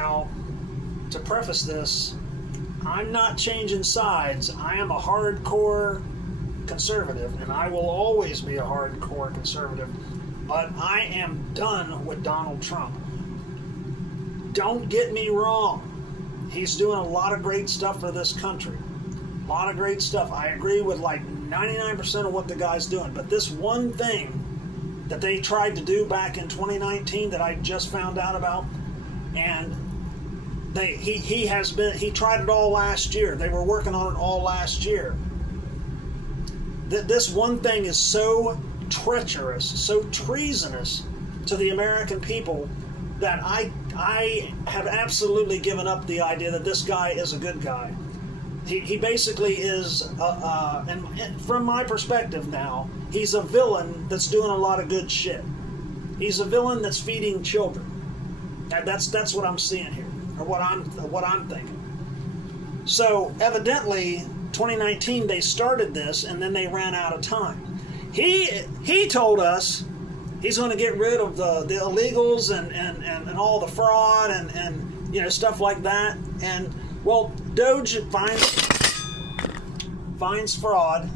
Now, to preface this, I'm not changing sides. I am a hardcore conservative, and I will always be a hardcore conservative. But I am done with Donald Trump. Don't get me wrong. He's doing a lot of great stuff for this country. A lot of great stuff. I agree with like 99% of what the guy's doing. But this one thing that they tried to do back in 2019 that I just found out about, and he tried it all last year. They were working on it all last year. This one thing is so treacherous, so treasonous to the American people that I have absolutely given up the idea that this guy is a good guy. He basically is, and from my perspective now, he's a villain that's doing a lot of good shit. He's a villain that's feeding children. That's what I'm seeing here, or what I'm thinking. So evidently, 2019 they started this, and then they ran out of time. He told us he's going to get rid of the illegals and all the fraud and stuff like that. And well, Doge finds fraud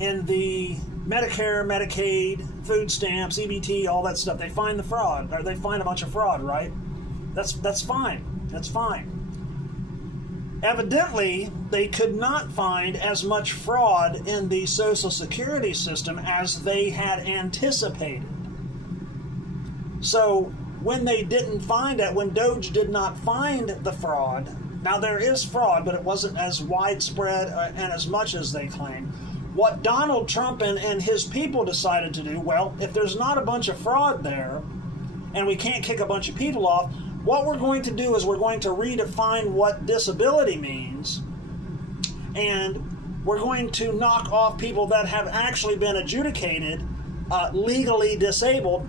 in the Medicare, Medicaid, food stamps, EBT, all that stuff. They find the fraud, or they find a bunch of fraud, right? That's fine. That's fine. Evidently, they could not find as much fraud in the Social Security system as they had anticipated. So when they didn't find it, when Doge did not find the fraud, now there is fraud, but it wasn't as widespread and as much as they claim. What Donald Trump and his people decided to do, well, if there's not a bunch of fraud there, and we can't kick a bunch of people off, what we're going to do is we're going to redefine what disability means, and we're going to knock off people that have actually been adjudicated legally disabled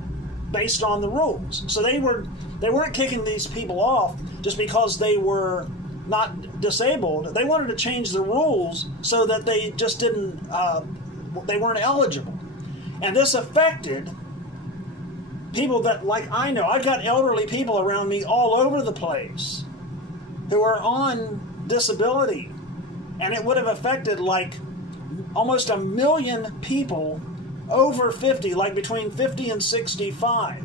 based on the rules. So they weren't kicking these people off just because they were not disabled. They wanted to change the rules so that they just didn't, they weren't eligible. And this affected people that, like I know, I've got elderly people around me all over the place who are on disability. And it would have affected like almost 1 million people over 50, like between 50 and 65.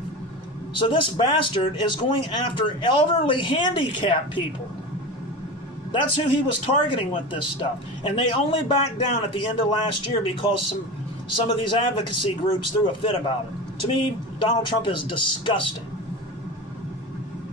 So this bastard is going after elderly handicapped people. That's who he was targeting with this stuff. And they only backed down at the end of last year because some of these advocacy groups threw a fit about it. To me, Donald Trump is disgusting.